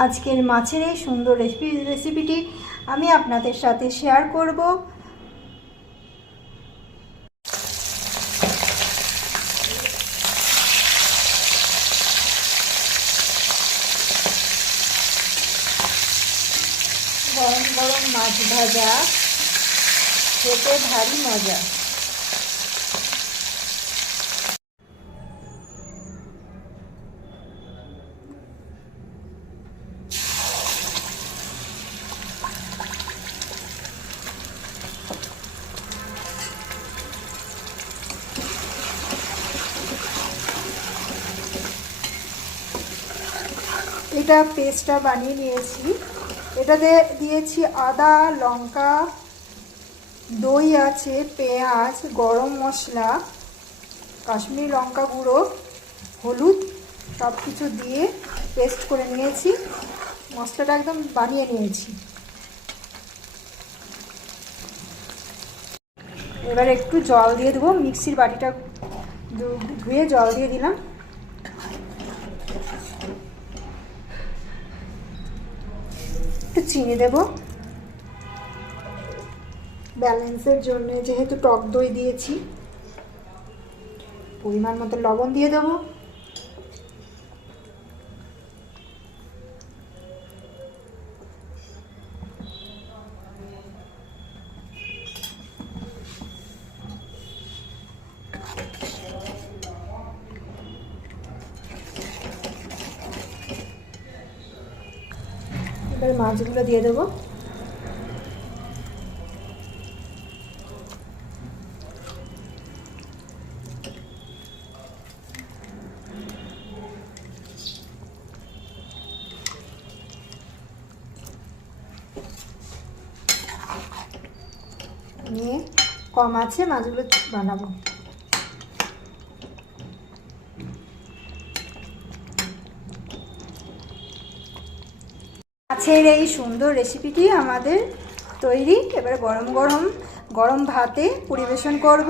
আজকের মাছের এই সুন্দর রেসিপিটি আমি আপনাদের সাথে শেয়ার করব। গরম গরম মাছ ভাজা খেতে ভারী মজা। এটা পেস্টটা বানিয়ে নিয়েছি। এটাতে দিয়েছি আদা, লঙ্কা, দই আছে, পেঁয়াজ, গরম মশলা, কাশ্মীরি লঙ্কা গুঁড়ো, হলুদ সব কিছু দিয়ে পেস্ট করে নিয়েছি। মশলাটা একদম বানিয়ে নিয়েছি। এবার একটু জল দিয়ে দেবো। মিক্সির বাটিটা ধুয়ে জল দিয়ে দিলাম। একটু চিনি দেব ব্যালেন্সের জন্য, যেহেতু টক দই দিয়েছি। পরিমাণ মতো লবণ দিয়ে দেবো। এবার মাছগুলো দিয়ে দেবো। নিয়ে কম আছে মাছগুলো বানাবো। মাছের এই সুন্দর রেসিপিটি আমাদের তৈরি। এবার গরম গরম ভাতে পরিবেশন করব।